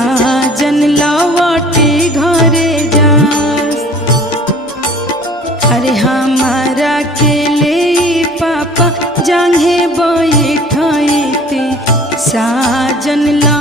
साजन लौटे घरे जास। अरे हमारा के ले पापा जांघे बैठते साजन